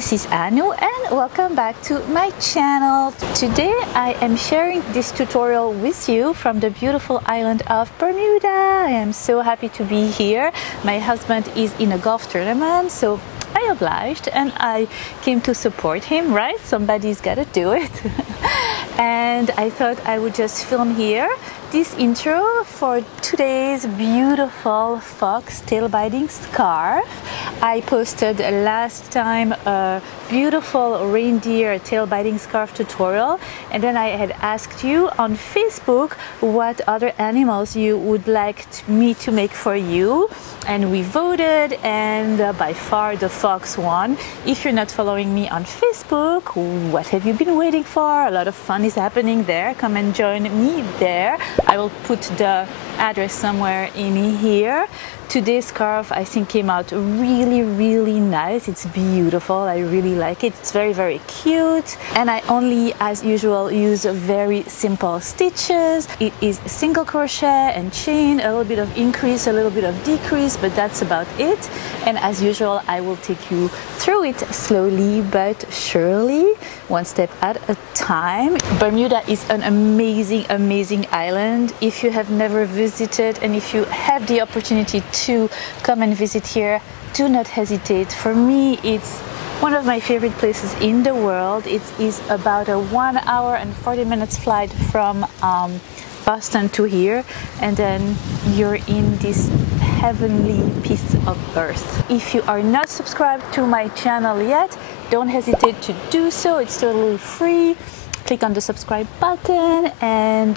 this is Anu and welcome back to my channel. Today I am sharing this tutorial with you from the beautiful island of Bermuda. I am so happy to be here. My husband is in a golf tournament, so I obliged and I came to support him, right? Somebody's gotta do it. And I thought I would just film here this intro for today's beautiful fox tail binding scarf. I posted last time a beautiful reindeer tail binding scarf tutorial, and then I had asked you on Facebook what other animals you would like me to make for you, and we voted, and by far the fox won. If you're not following me on Facebook, what have you been waiting for? A lot of fun is happening there. Come and join me there. I will put the address somewhere in here. Today's scarf I think came out really nice. It's beautiful. I really like it. It's very cute, and I only, as usual, use very simple stitches. It is single crochet and chain, a little bit of increase, a little bit of decrease, but that's about it. And as usual, I will take you through it slowly but surely, one step at a time. Bermuda is an amazing island. If you have never visited, and if you have the opportunity to come and visit here, do not hesitate. For me, it's one of my favorite places in the world. It is about a 1 hour and 40 minutes flight from Boston to here, and then you're in this heavenly piece of earth. If you are not subscribed to my channel yet, don't hesitate to do so. It's totally free. Click on the subscribe button and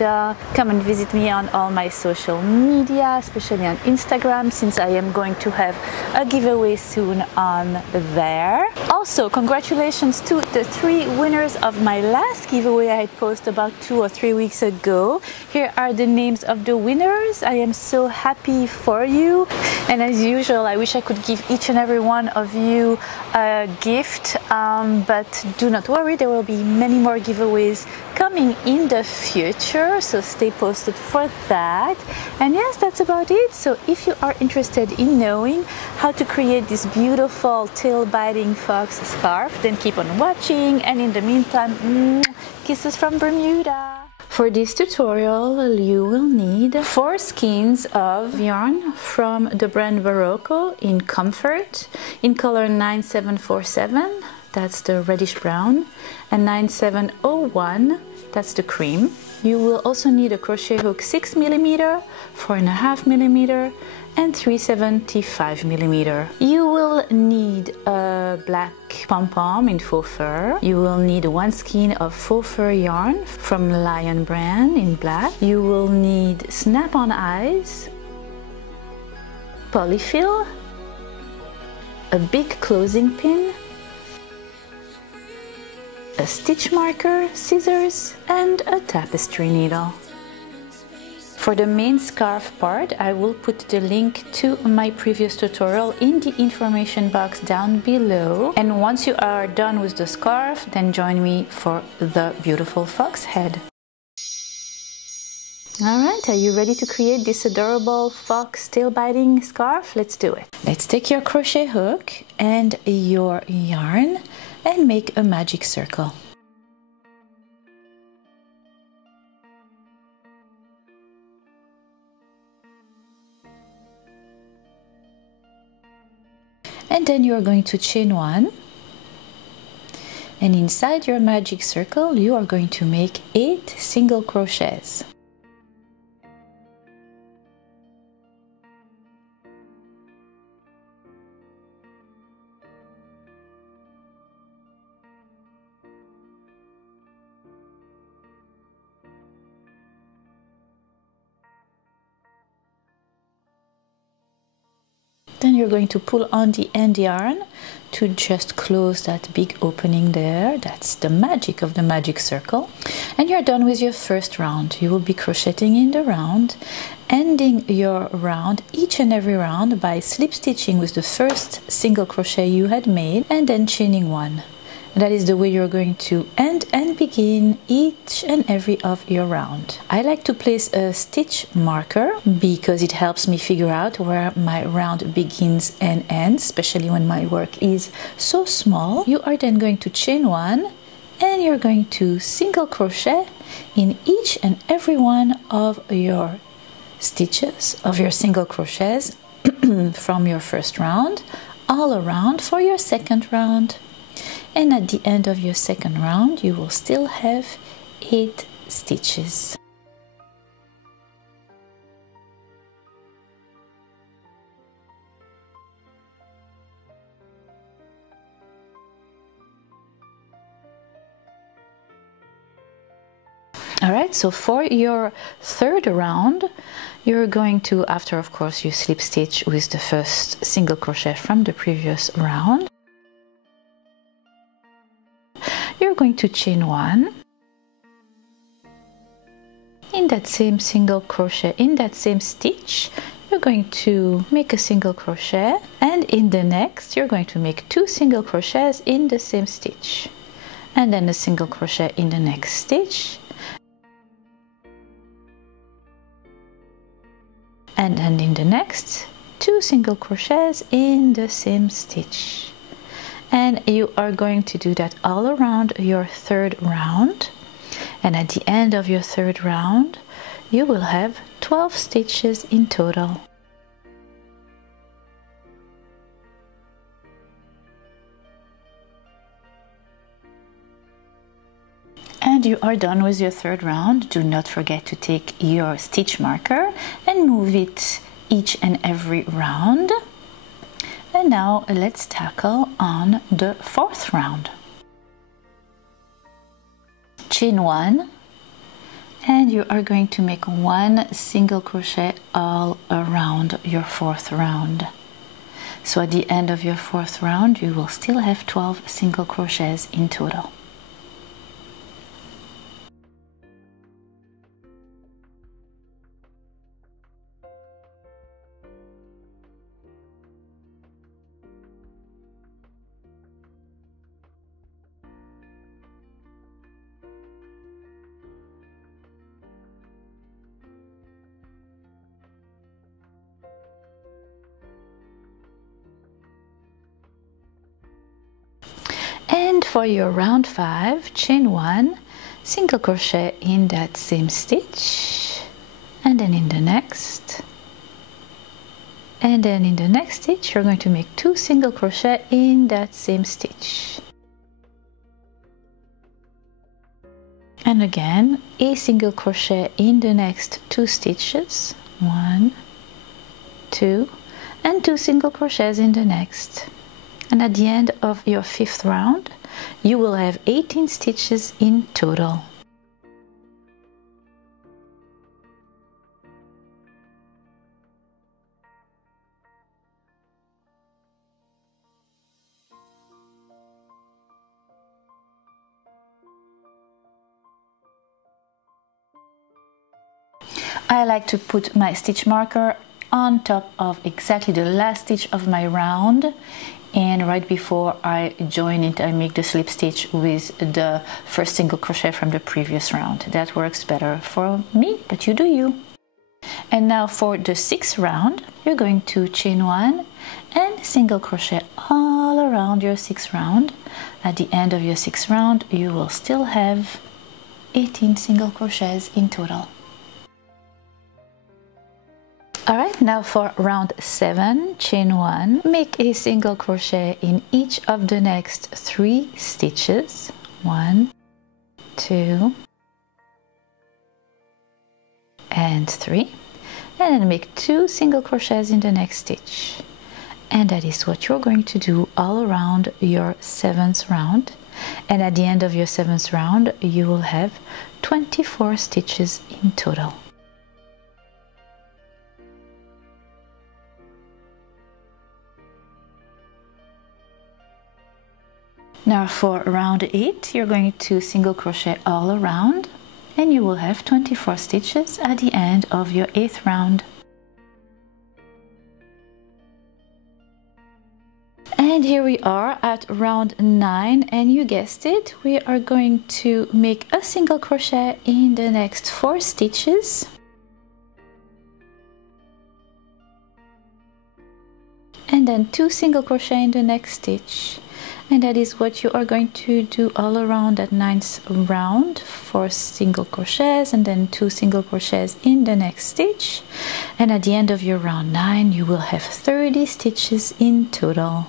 come and visit me on all my social media, especially on Instagram, since I am going to have a giveaway soon on there. Also, congratulations to the 3 winners of my last giveaway I had posted about 2 or 3 weeks ago. Here are the names of the winners. I am so happy for you, and as usual, I wish I could give each and every one of you a gift, but do not worry, there will be many more giveaways coming in the future, so stay posted for that. And yes, that's about it. So if you are interested in knowing how to create this beautiful tail binding fox scarf, then keep on watching, and in the meantime, kisses from Bermuda. For this tutorial, you will need 4 skeins of yarn from the brand Berroco in Comfort in color 9747. That's the reddish brown, and 9701, that's the cream. You will also need a crochet hook 6mm, 4.5mm, and 375mm. You will need a black pom-pom in faux fur. You will need 1 skein of faux fur yarn from Lion Brand in black. You will need snap-on eyes, polyfill, a big closing pin, a stitch marker, scissors, and a tapestry needle. For the main scarf part, I will put the link to my previous tutorial in the information box down below. And once you are done with the scarf, then join me for the beautiful fox head. Alright, are you ready to create this adorable fox tail binding scarf? Let's do it. Let's take your crochet hook and your yarn and make a magic circle. And then you are going to chain 1, and inside your magic circle you are going to make 8 single crochets. Then you're going to pull on the end yarn to just close that big opening there. That's the magic of the magic circle. And you're done with your first round. You will be crocheting in the round, ending your round, each and every round, by slip stitching with the first single crochet you had made, and then chaining 1. That is the way you're going to end and begin each and every of your round. I like to place a stitch marker because it helps me figure out where my round begins and ends, especially when my work is so small. You are then going to chain one and you're going to single crochet in each and every one of your stitches, of your single crochets from your first round all around for your second round. And at the end of your second round you will still have 8 stitches. Alright, so for your third round you're going to, after of course you slip stitch with the first single crochet from the previous round, you're going to chain one in that same single crochet, in that same stitch you're going to make a single crochet, and in the next you're going to make 2 single crochets in the same stitch, and then a single crochet in the next stitch, and then in the next 2 single crochets in the same stitch. And you are going to do that all around your third round, and at the end of your third round you will have 12 stitches in total. And you are done with your third round. Do not forget to take your stitch marker and move it each and every round. And now let's tackle on the fourth round. Chain one, and you are going to make 1 single crochet all around your fourth round. So at the end of your fourth round you will still have 12 single crochets in total. And for your round 5, chain 1, single crochet in that same stitch, and then in the next, and then in the next stitch you're going to make 2 single crochet in that same stitch, and again a single crochet in the next 2 stitches, 1, 2, and 2 single crochets in the next. And at the end of your 5th round you will have 18 stitches in total. I like to put my stitch marker on top of exactly the last stitch of my round, and right before I join it I make the slip stitch with the first single crochet from the previous round. That works better for me, but you do you. And now for the 6th round you're going to chain 1 and single crochet all around your 6th round. At the end of your 6th round you will still have 18 single crochets in total. Alright, now for round 7, chain 1, make a single crochet in each of the next 3 stitches, 1, 2, and 3, and then make 2 single crochets in the next stitch. And that is what you're going to do all around your 7th round, and at the end of your 7th round you will have 24 stitches in total. Now for round 8 you're going to single crochet all around, and you will have 24 stitches at the end of your 8th round. And And here we are at round 9, and you guessed it, we are going to make a single crochet in the next 4 stitches. And then 2 single crochet in the next stitch. And that is what you are going to do all around that 9th round. 4 single crochets and then 2 single crochets in the next stitch. And at the end of your round 9, you will have 30 stitches in total.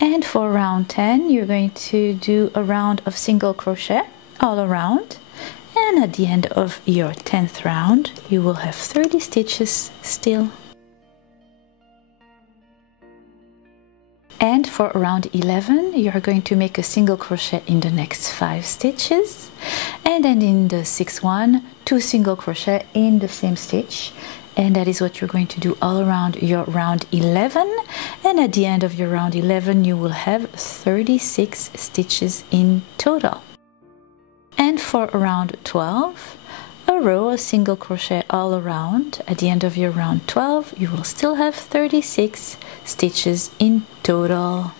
And for round 10, you're going to do a round of single crochet all around. And at the end of your 10th round, you will have 30 stitches still. And for round 11, you are going to make a single crochet in the next 5 stitches. And then in the 6th one, 2 single crochet in the same stitch. And that is what you're going to do all around your round 11. And at the end of your round 11, you will have 36 stitches in total. And for round 12, a row of single crochet all around. At the end of your round 12, you will still have 36 stitches in total.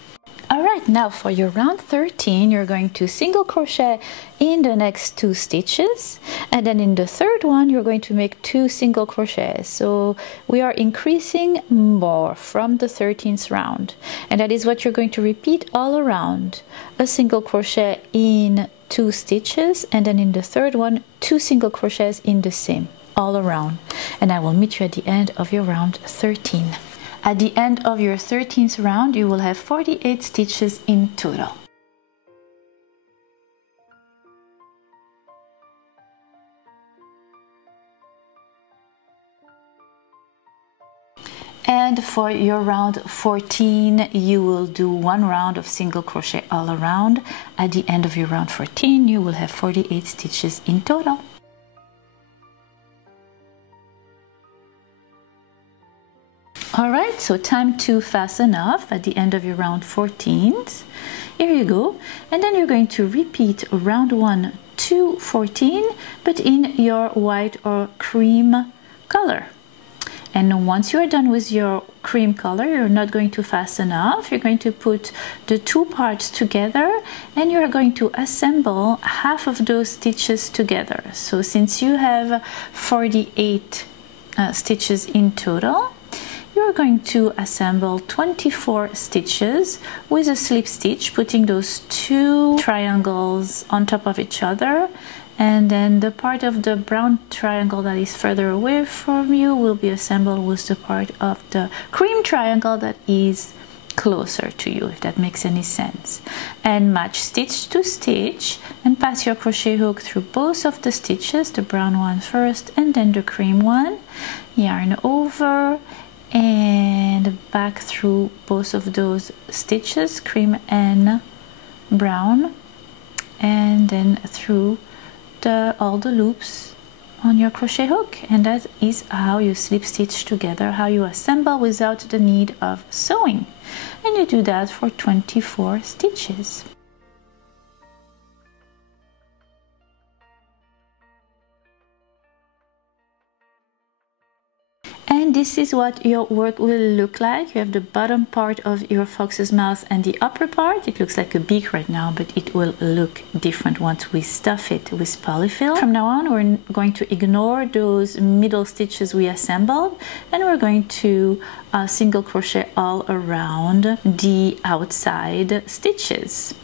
Alright, now for your round 13, you're going to single crochet in the next 2 stitches, and then in the 3rd one you're going to make 2 single crochets. So we are increasing more from the 13th round, and that is what you're going to repeat all around. A single crochet in 2 stitches, and then in the 3rd one 2 single crochets in the same all around. And I will meet you at the end of your round 13. At the end of your 13th round, you will have 48 stitches in total. And for your round 14, you will do 1 round of single crochet all around. At the end of your round 14, you will have 48 stitches in total. Alright, so time to fasten off at the end of your round 14. Here you go. And then you're going to repeat round 1 to 14, but in your white or cream color. And once you are done with your cream color, you're not going to fasten off. You're going to put the 2 parts together, and you're going to assemble half of those stitches together. So since you have 48 stitches in total, you're going to assemble 24 stitches with a slip stitch, putting those 2 triangles on top of each other, and then the part of the brown triangle that is further away from you will be assembled with the part of the cream triangle that is closer to you, if that makes any sense. And match stitch to stitch and pass your crochet hook through both of the stitches, the brown one first and then the cream one. Yarn over and back through both of those stitches, cream and brown, and then through all the loops on your crochet hook. And that is how you slip stitch together, how you assemble without the need of sewing. And you do that for 24 stitches. And this is what your work will look like. You have the bottom part of your fox's mouth and the upper part. It looks like a beak right now, but it will look different once we stuff it with polyfill. From now on, we're going to ignore those middle stitches we assembled, and we're going to single crochet all around the outside stitches.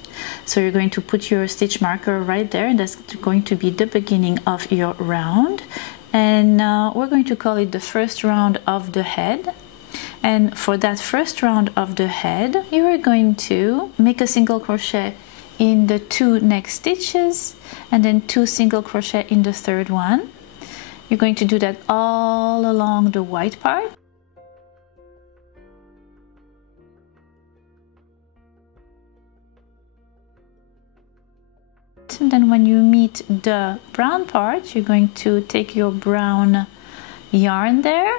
So you're going to put your stitch marker right there, and that's going to be the beginning of your round. And we're going to call it the first round of the head. And for that first round of the head, you are going to make a single crochet in the 2 next stitches, and then 2 single crochet in the 3rd one. You're going to do that all along the white part. And then when you meet the brown part, you're going to take your brown yarn there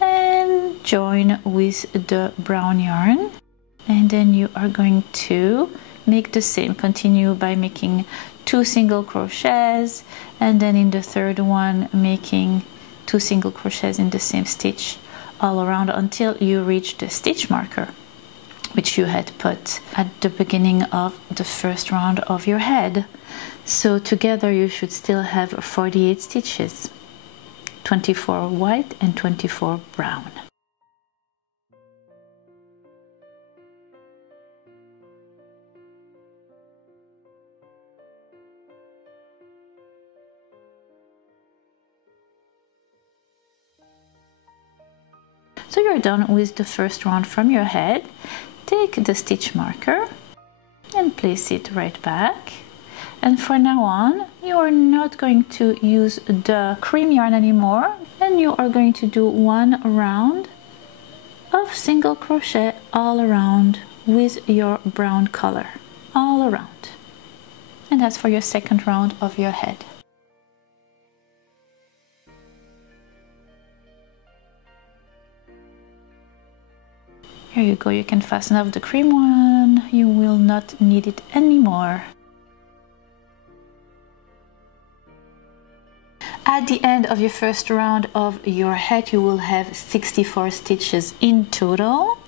and join with the brown yarn, and then you are going to make the same. Continue by making 2 single crochets, and then in the third one making 2 single crochets in the same stitch all around until you reach the stitch marker which you had put at the beginning of the first round of your head. So together you should still have 48 stitches, 24 white and 24 brown. So you're done with the first round from your head. Take the stitch marker and place it right back. And for now on, you are not going to use the cream yarn anymore, and you are going to do 1 round of single crochet all around with your brown color, all around. And that's for your second round of your head. Here you go, you can fasten off the cream one, you will not need it anymore. At the end of your first round of your head, you will have 64 stitches in total.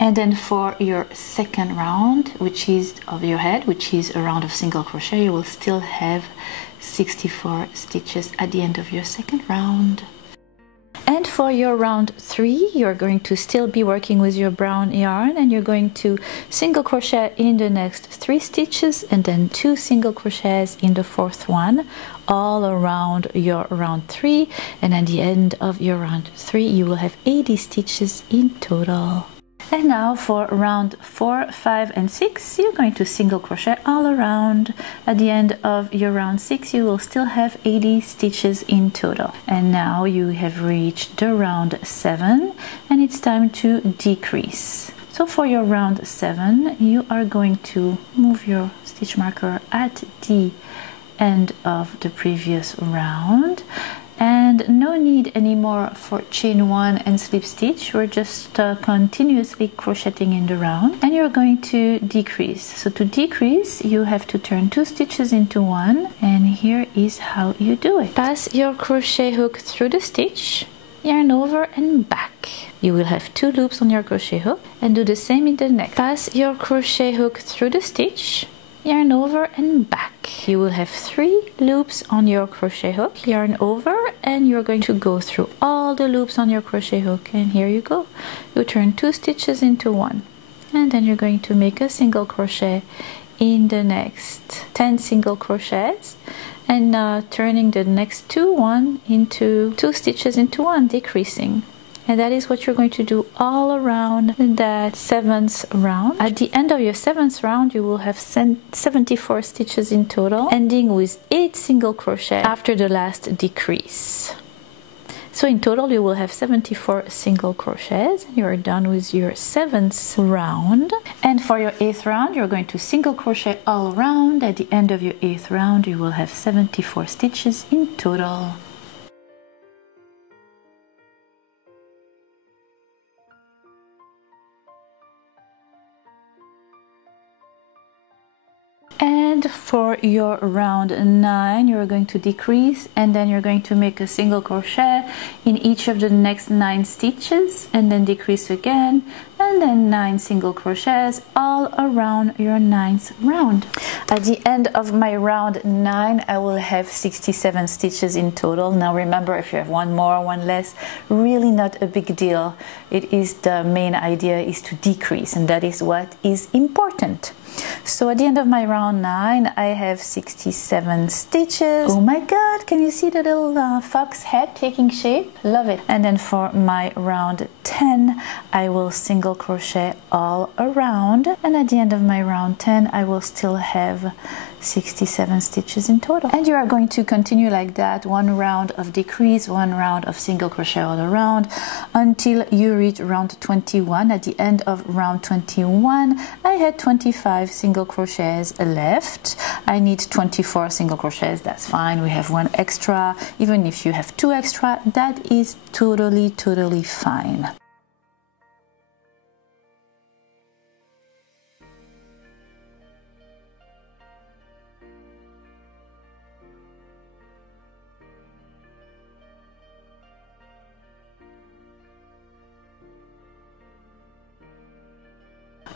And then for your second round, which is of your head, which is a round of single crochet, you will still have 64 stitches at the end of your second round. And for your round 3, you're going to still be working with your brown yarn, and you're going to single crochet in the next 3 stitches and then 2 single crochets in the 4th one all around your round 3, and at the end of your round 3 you will have 80 stitches in total. And now for round 4, 5 and 6, you're going to single crochet all around. At the end of your round 6, you will still have 80 stitches in total. And now you have reached the round 7, and it's time to decrease. So for your round 7, you are going to move your stitch marker at the end of the previous round. And no need anymore for chain 1 and slip stitch. We're just continuously crocheting in the round, and you're going to decrease. So to decrease, you have to turn 2 stitches into 1, and here is how you do it. Pass your crochet hook through the stitch, yarn over and back. You will have 2 loops on your crochet hook, and do the same in the next. Pass your crochet hook through the stitch, yarn over and back. You will have 3 loops on your crochet hook, yarn over, and you're going to go through all the loops on your crochet hook, and here you go. You turn 2 stitches into 1, and then you're going to make a single crochet in the next 10 single crochets, and turning the next 1 into 2 stitches into 1, decreasing. And that is what you're going to do all around that 7th round. At the end of your 7th round, you will have 74 stitches in total, ending with 8 single crochet after the last decrease. So in total, you will have 74 single crochets. You are done with your 7th round. And for your 8th round, you're going to single crochet all around. At the end of your 8th round, you will have 74 stitches in total. And for your round 9, you're going to decrease, and then you're going to make a single crochet in each of the next 9 stitches, and then decrease again, and then 9 single crochets all around your 9th round. At the end of my round 9, I will have 67 stitches in total. Now remember, if you have 1 more, 1 less, really not a big deal. It is the main idea is to decrease, and that is what is important. So at the end of my round 9, I have 67 stitches. Oh my god, can you see the little fox head taking shape? Love it. And then for my round 10, I will single crochet all around, and at the end of my round 10, I will still have 67 stitches in total. And you are going to continue like that, 1 round of decrease, 1 round of single crochet all around, until you reach round 21. At the end of round 21, I had 25 single crochets left. I need 24 single crochets. That's fine. We have 1 extra. Even if you have 2 extra, that is totally fine.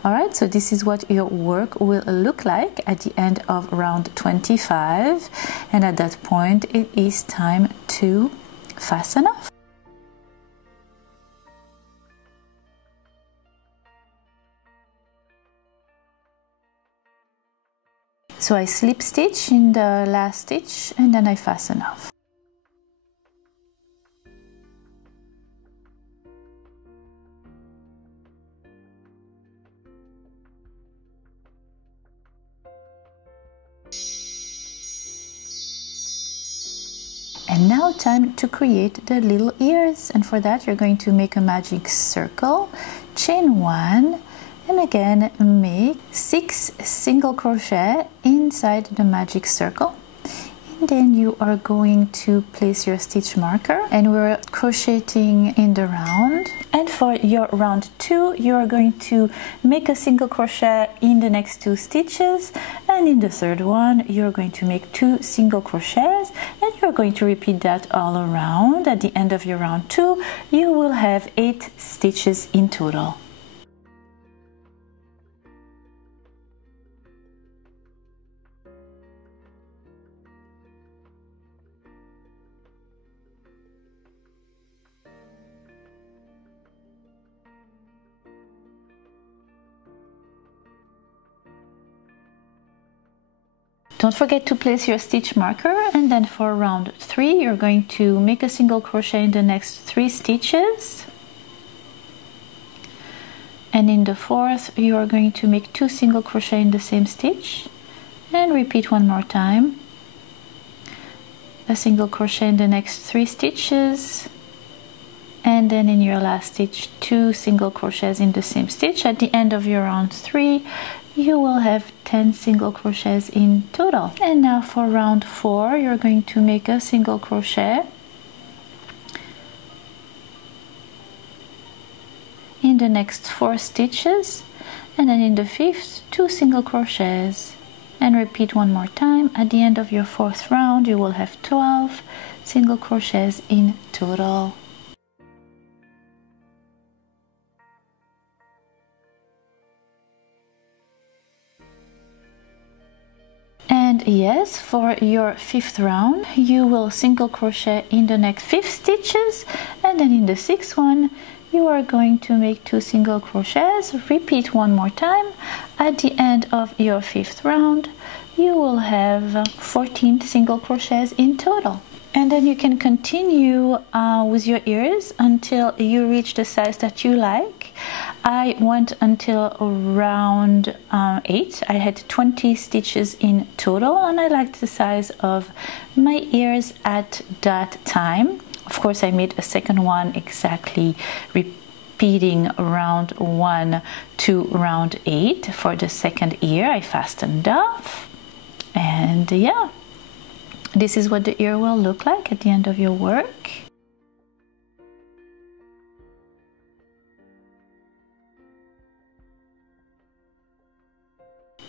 Alright, so this is what your work will look like at the end of round 25, and at that point it is time to fasten off. So I slip stitch in the last stitch and then I fasten off. And now time to create the little ears, and for that you're going to make a magic circle, chain 1, and again make 6 single crochet inside the magic circle. And then you are going to place your stitch marker, and we're crocheting in the round. And for your round 2 you are going to make a single crochet in the next 2 stitches, and in the third one you're going to make 2 single crochets, and you're going to repeat that all around. At the end of your round 2 you will have 8 stitches in total. Don't forget to place your stitch marker, and then for round 3 you're going to make a single crochet in the next 3 stitches, and in the fourth you are going to make 2 single crochet in the same stitch, and repeat one more time, a single crochet in the next 3 stitches, and then in your last stitch 2 single crochets in the same stitch. At the end of your round 3 you will have 10 single crochets in total. And now for round 4 you're going to make a single crochet in the next 4 stitches, and then in the 5th 2 single crochets, and repeat one more time. At the end of your 4th round you will have 12 single crochets in total. And yes, for your 5th round you will single crochet in the next 5 stitches, and then in the 6th one you are going to make 2 single crochets, repeat one more time. At the end of your 5th round you will have 14 single crochets in total. And then you can continue with your ears until you reach the size that you like. I went until round 8. I had 20 stitches in total, and I liked the size of my ears at that time. Of course I made a second one exactly repeating round 1 to round 8 for the second ear. I fastened off, and yeah, this is what the ear will look like at the end of your work.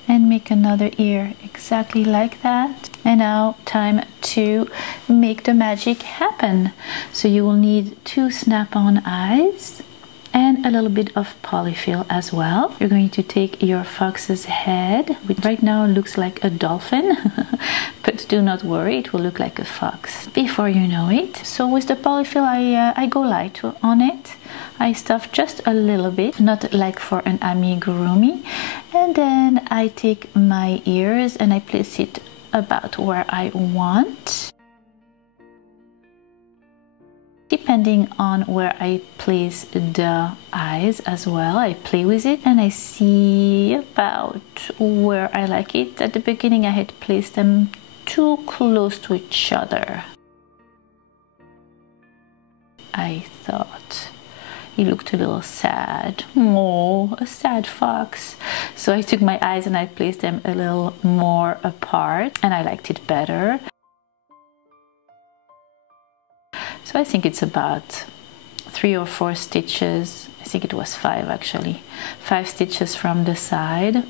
And make another ear exactly like that. And now time to make the magic happen. So you will need 2 snap-on eyes and a little bit of polyfill as well. You're going to take your fox's head, which right now looks like a dolphin, but do not worry, it will look like a fox before you know it. So with the polyfill I go light on it. I stuff just a little bit, not like for an amigurumi, and then I take my ears and I place it about where I want. Depending on where I place the eyes as well, I play with it and I see about where I like it. At the beginning I had placed them too close to each other. I thought he looked a little sad. Oh, a sad fox. So I took my eyes and I placed them a little more apart, and I liked it better. So I think it's about 3 or 4 stitches. I think it was 5 actually. 5 stitches from the side.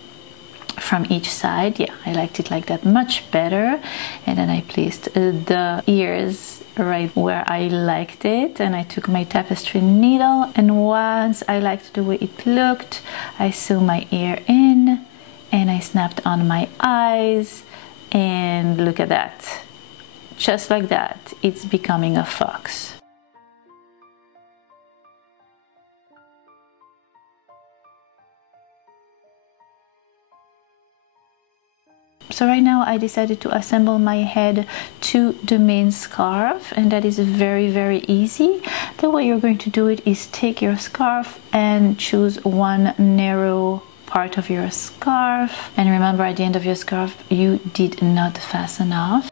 from each side. Yeah, I liked it like that much better. And then I placed the ears right where I liked it, and I took my tapestry needle, and once I liked the way it looked, I sewed my ear in and I snapped on my eyes, and look at that, just like that, it's becoming a fox. So right now I decided to assemble my head to the main scarf, and that is very easy. The way you're going to do it is take your scarf and choose one narrow part of your scarf, and remember at the end of your scarf you did not fasten off.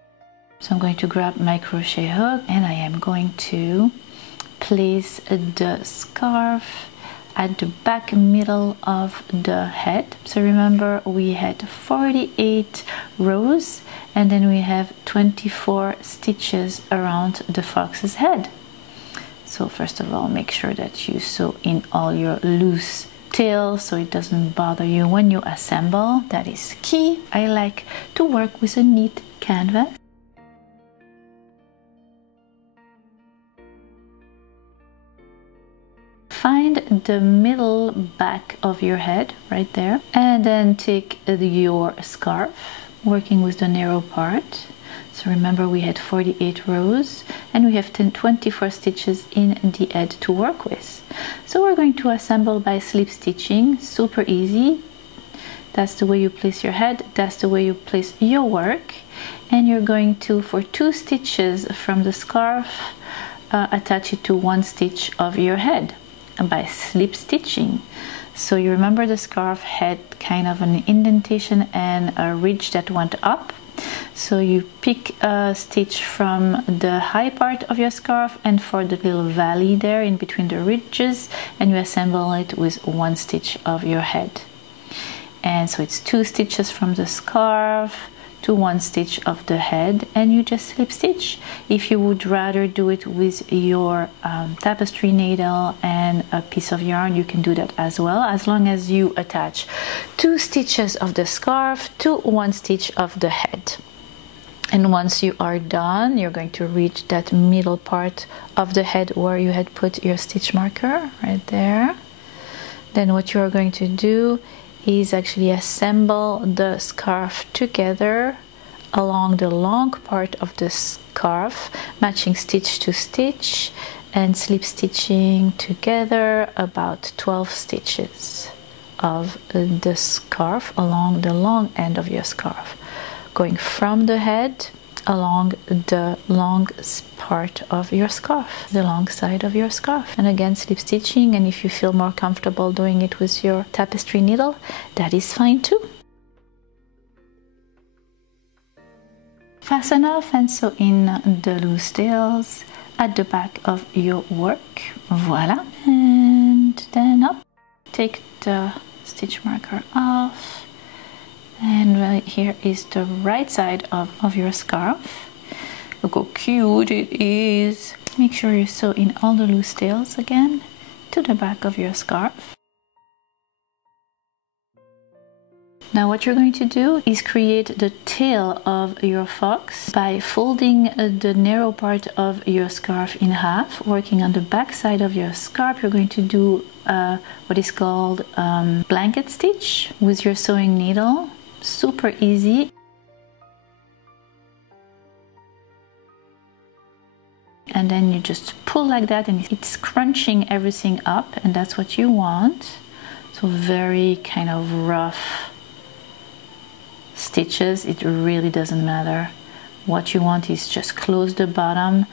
So I'm going to grab my crochet hook and I am going to place the scarf at the back middle of the head. So remember we had 48 rows and then we have 24 stitches around the fox's head. So first of all, make sure that you sew in all your loose tails so it doesn't bother you when you assemble. That is key. I like to work with a neat canvas. Find the middle back of your head right there, and then take your scarf, working with the narrow part. So remember we had 48 rows and we have 24 stitches in the head to work with. So we're going to assemble by slip stitching, super easy. That's the way you place your head, that's the way you place your work. And you're going to, for 2 stitches from the scarf, attach it to 1 stitch of your head by slip stitching. So you remember the scarf had kind of an indentation and a ridge that went up. So you pick a stitch from the high part of your scarf and for the little valley there in between the ridges, and you assemble it with 1 stitch of your head. And so it's 2 stitches from the scarf to 1 stitch of the head, and you just slip stitch. If you would rather do it with your tapestry needle and a piece of yarn, you can do that as well, as long as you attach 2 stitches of the scarf to 1 stitch of the head. And once you are done, you're going to reach that middle part of the head where you had put your stitch marker right there. Then what you're going to do is actually assemble the scarf together along the long part of the scarf, matching stitch to stitch and slip stitching together about 12 stitches of the scarf along the long end of your scarf, going from the head along the long part of your scarf, the long side of your scarf. And again, slip stitching, and if you feel more comfortable doing it with your tapestry needle, that is fine too. Fasten off and sew in the loose tails at the back of your work. Voila. And then up, take the stitch marker off. And right here is the right side of your scarf. Look how cute it is. Make sure you sew in all the loose tails again to the back of your scarf. Now what you're going to do is create the tail of your fox by folding the narrow part of your scarf in half, working on the back side of your scarf. You're going to do what is called blanket stitch with your sewing needle. Super easy. And then you just pull like that, and it's crunching everything up, and that's what you want. So very kind of rough stitches. It really doesn't matter. What you want is just close the bottom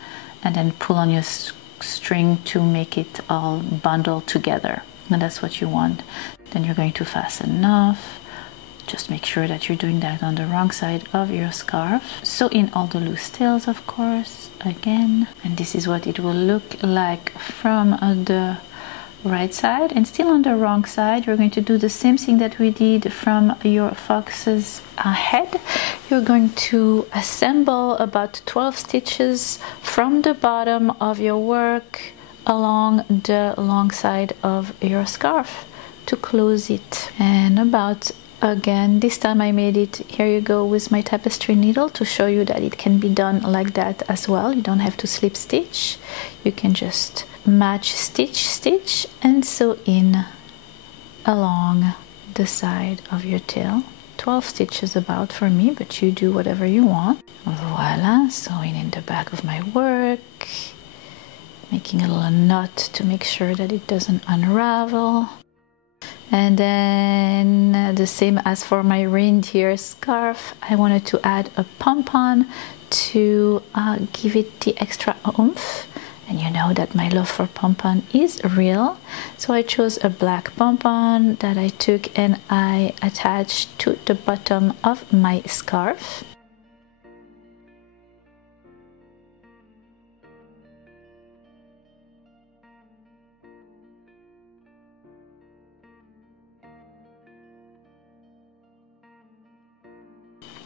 and then pull on your string to make it all bundled together, and that's what you want. Then you're going to fasten off. Just make sure that you're doing that on the wrong side of your scarf. Sew in all the loose tails, of course, again. And this is what it will look like from the right side. And still on the wrong side, you're going to do the same thing that we did from your fox's head. You're going to assemble about 12 stitches from the bottom of your work along the long side of your scarf to close it, and about Again, this time I made it, here you go, with my tapestry needle to show you that it can be done like that as well. You don't have to slip stitch. You can just match stitch and sew in along the side of your tail. 12 stitches about for me, but you do whatever you want. Voila, sewing in the back of my work, making a little knot to make sure that it doesn't unravel. And then the same as for my reindeer scarf, I wanted to add a pompon to give it the extra oomph. And you know that my love for pompon is real. So I chose a black pompon that I took and I attached to the bottom of my scarf.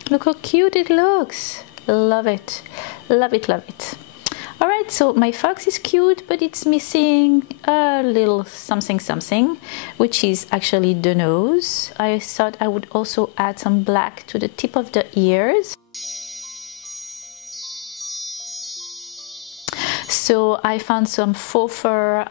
Look how cute it looks. Love it, love it, love it. All right, so my fox is cute, but it's missing a little something, which is actually the nose. I thought I would also add some black to the tip of the ears. So I found some faux fur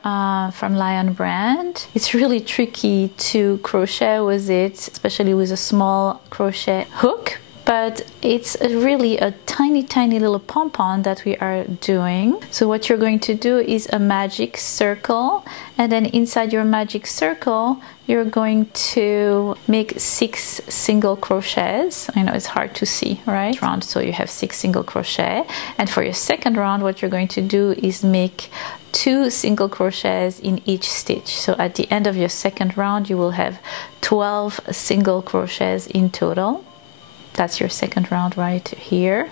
from Lion Brand. It's really tricky to crochet with it, especially with a small crochet hook. But it's really a tiny little pompon that we are doing. So what you're going to do is a magic circle, and then inside your magic circle you're going to make 6 single crochets. I know it's hard to see, right? Round, so you have 6 single crochet, and for your second round what you're going to do is make 2 single crochets in each stitch. So at the end of your second round you will have 12 single crochets in total. That's your second round right here.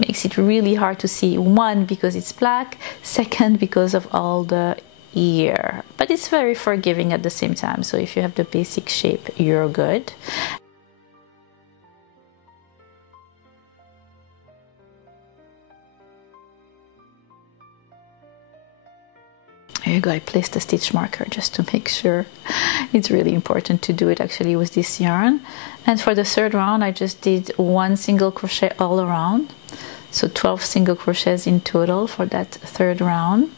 Makes it really hard to see. 1, because it's black. 2nd, because of all the ear. But it's very forgiving at the same time. So if you have the basic shape, you're good. Here you go, I placed a stitch marker just to make sure. It's really important to do it actually with this yarn. And for the third round I just did 1 single crochet all around. So 12 single crochets in total for that third round.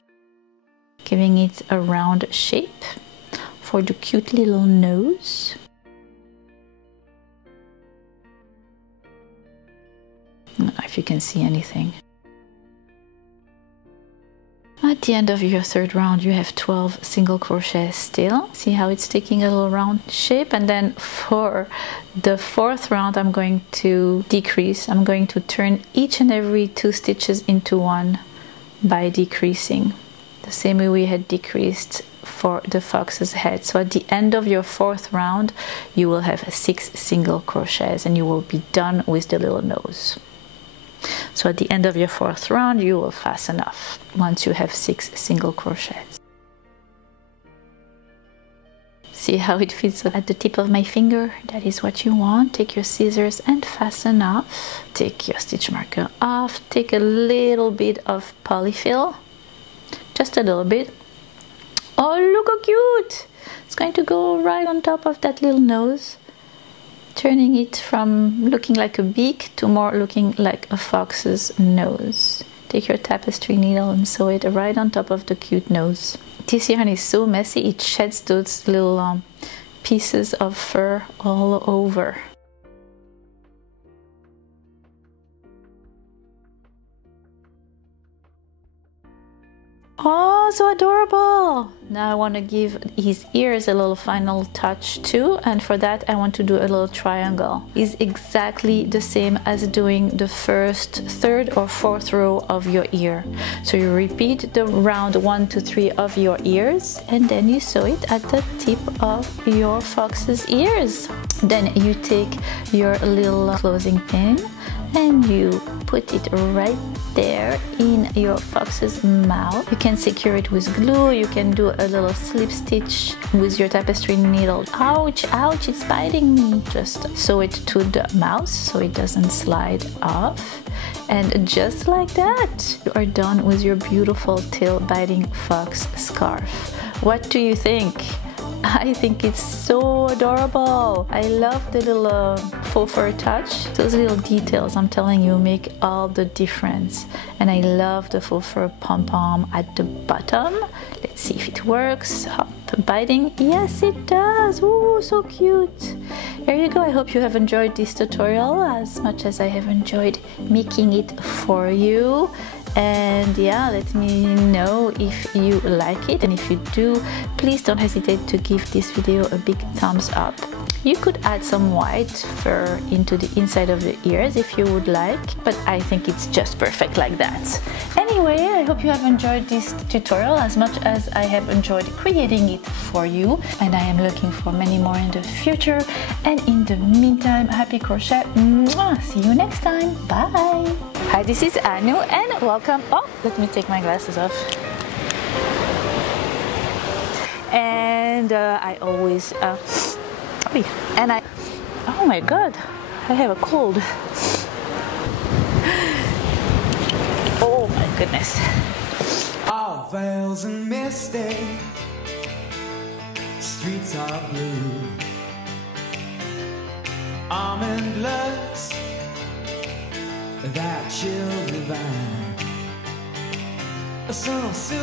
Giving it a round shape for the cute little nose. I don't know if you can see anything. At the end of your third round you have 12 single crochets still. See how it's taking a little round shape? And then for the fourth round I'm going to decrease. I'm going to turn each and every 2 stitches into 1 by decreasing. The same way we had decreased for the fox's head. So at the end of your fourth round you will have 6 single crochets and you will be done with the little nose. So at the end of your fourth round you will fasten off once you have 6 single crochets. See how it fits at the tip of my finger? That is what you want. Take your scissors and fasten off. Take your stitch marker off. Take a little bit of polyfill, just a little bit. Oh, look how cute! It's going to go right on top of that little nose, turning it from looking like a beak to more looking like a fox's nose. Take your tapestry needle and sew it right on top of the cute nose. This yarn is so messy, it sheds those little pieces of fur all over. Oh, so adorable! Now I want to give his ears a little final touch too, and for that I want to do a little triangle. It's exactly the same as doing the first, third or fourth row of your ear. So you repeat the round 1 to 3 of your ears and then you sew it at the tip of your fox's ears. Then you take your little closing pin and you put it right there in your fox's mouth. You can secure it with glue, you can do a little slip stitch with your tapestry needle. Ouch, ouch, it's biting me. Just sew it to the mouth so it doesn't slide off. And just like that, you are done with your beautiful tail biting fox scarf. What do you think? I think it's so adorable. I love the little faux fur touch. Those little details, I'm telling you, make all the difference. And I love the faux fur pom-pom at the bottom. Let's see if it works. Hop, biting. Yes, it does. Ooh, so cute. There you go. I hope you have enjoyed this tutorial as much as I have enjoyed making it for you. And yeah, let me know if you like it, and if you do, please don't hesitate to give this video a big thumbs up. You could add some white fur into the inside of the ears if you would like, but I think it's just perfect like that. Anyway, I hope you have enjoyed this tutorial as much as I have enjoyed creating it for you, and I am looking for many more in the future. And in the meantime, happy crochet. Mwah! See you next time. Bye. Hi, this is Anu and welcome. Oh, let me take my glasses off. And I always oh my god, I have a cold. Oh my goodness. All veils and misty, streets are blue, almond looks, that chill divine, some silk